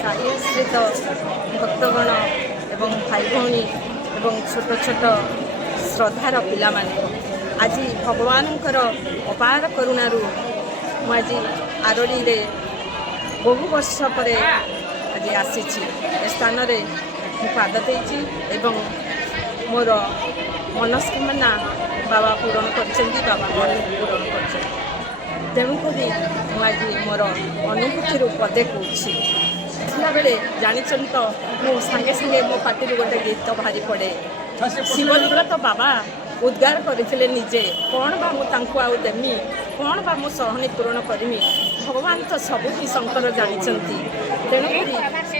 ସାହି ସ୍ଥିତ ଭକ୍ତଗଣ ଏବଂ ଭାଇ ଭଉଣୀ ଏବଂ ଛୋଟ ଛୋଟ ଶ୍ରଦ୍ଧାର ପିଲାମାନେ ଆଜି ଭଗବାନଙ୍କର ଅପାର କରୁଣାରୁ ମୁଁ ଆଜି ଆରଡ଼ିରେ ବହୁ ବର୍ଷ ପରେ ଆଜି ଆସିଛି। ଏ ସ୍ଥାନରେ ମୁଁ ପାଦ ଦେଇଛି ଏବଂ ମୋର ମନସ୍କାମନା ବାବା ପୂରଣ କରିଛନ୍ତି, ବାବା ପୂରଣ କରିଛନ୍ତି। ତେଣୁକରି ମୁଁ ଆଜି ମୋର ଅନୁଭୂତିରୁ ପଦେ କହୁଛି। ଥିଲାବେଳେ ଜାଣିଛନ୍ତି ତ ମୁଁ ସାଙ୍ଗେ ସାଙ୍ଗେ ମୋ ପାଟିରୁ ଗୋଟେ ଗୀତ ବାହାରି ପଡ଼େ। ଶିବଲିଙ୍ଗ ତ ବାବା ଉଦ୍ଗାର କରିଥିଲେ ନିଜେ, କ'ଣ ବା ମୁଁ ତାଙ୍କୁ ଆଉ ଦେମି, କ'ଣ ବା ମୁଁ ସହନି ପୂରଣ କରିମି, ଭଗବାନ ତ ସବୁ ହିଁ ଶଙ୍କର ଜାଣିଛନ୍ତି। ତେଣୁକରି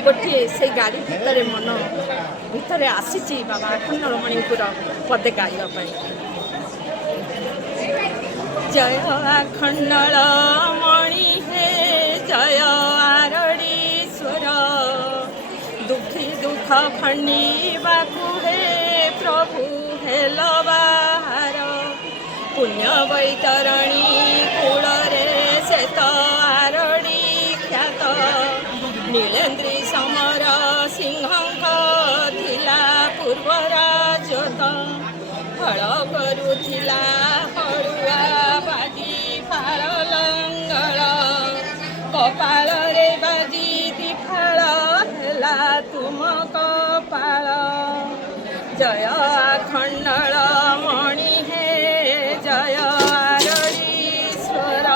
ଗୋଟିଏ ସେଇ ଗାଡ଼ି ଭିତରେ ମନ ଭିତରେ ଆସିଛି ବାବା ଆଖଣ୍ଡଳମଣିଙ୍କର ପଦେ ଗାଇବା ପାଇଁ। ଜୟ ଆଖଣ୍ଡଳମଣି ହେ ଜୟ ଆରଡ଼ୀଶ୍ୱର, ଦୁଃଖୀ ଦୁଃଖ ଖଣ୍ଡିବାକୁ ହେ ପ୍ରଭୁ ହେଲ ବାହାର, ପୁଣ୍ୟ ବୈତରଣୀ କୂଳରେ ସେ ତ ଆରଡ଼ି ଖ୍ୟାତ, ନୀଳେନ୍ଦ୍ରୀ ସମର ସିଂହଙ୍କ ଥିଲା ପୂର୍ବ ରାଜତ, ଫଳ କରୁଥିଲା ହଳୁଆ ବାଜି ଫାଳ ଲଙ୍ଗଳ, କପାଳରେ ବାଜି ଦିଫାଳ ହେଲା ତୁମ କପାଳ। ଜୟ ଆଖଣ୍ଡଳମଣି ହେ ଜୟ ଆରଡ଼ୀଶ୍ୱର,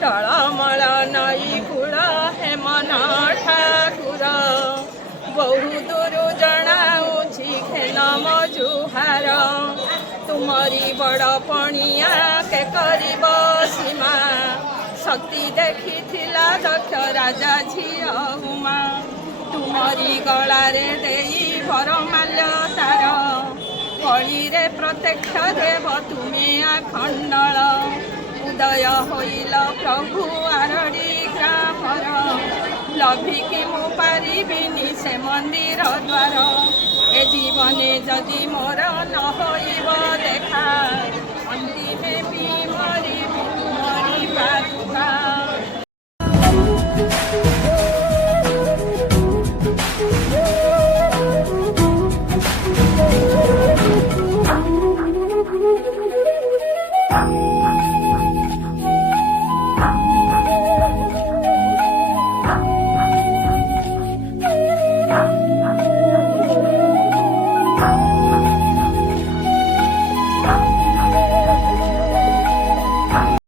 ଟଳମଳ ନଈ କୂଳ ହେମନ ଠାକୁର, ବହୁ ଦୂରୁ ଜଣାଉଛି ଘେନ ମୋ ଜୁହାର, ତୁମରି ବଡ଼ ପଣିଆ କେ କରିବ ସୀମା, ଶକ୍ତି ଦେଖିଥିଲା ଦକ୍ଷ ରାଜା ଝିଅ ଉମା, ତୁମରି ଗଳାରେ ଦେଇ ବରମାଲ୍ୟ ତାର, କଳିରେ ପ୍ରତ୍ୟକ୍ଷ ଦେବ ତୁମେ ଆଖଣ୍ଡଳ, ଉଦୟ ହୋଇଲ ପ୍ରଭୁ ଆରଡ଼ି ଗ୍ରାମର, ଲଭିକି ମୁଁ ପାରିବିନି ସେ ମନ୍ଦିର ଦ୍ୱାର, ଏ ଜୀବନେ ଯଦି ମୋର ନ ହୋଇବ ଦେଖା, ଅନ୍ତିମେ ବି ମରିବି ତୁମରି ପାଦୁକା।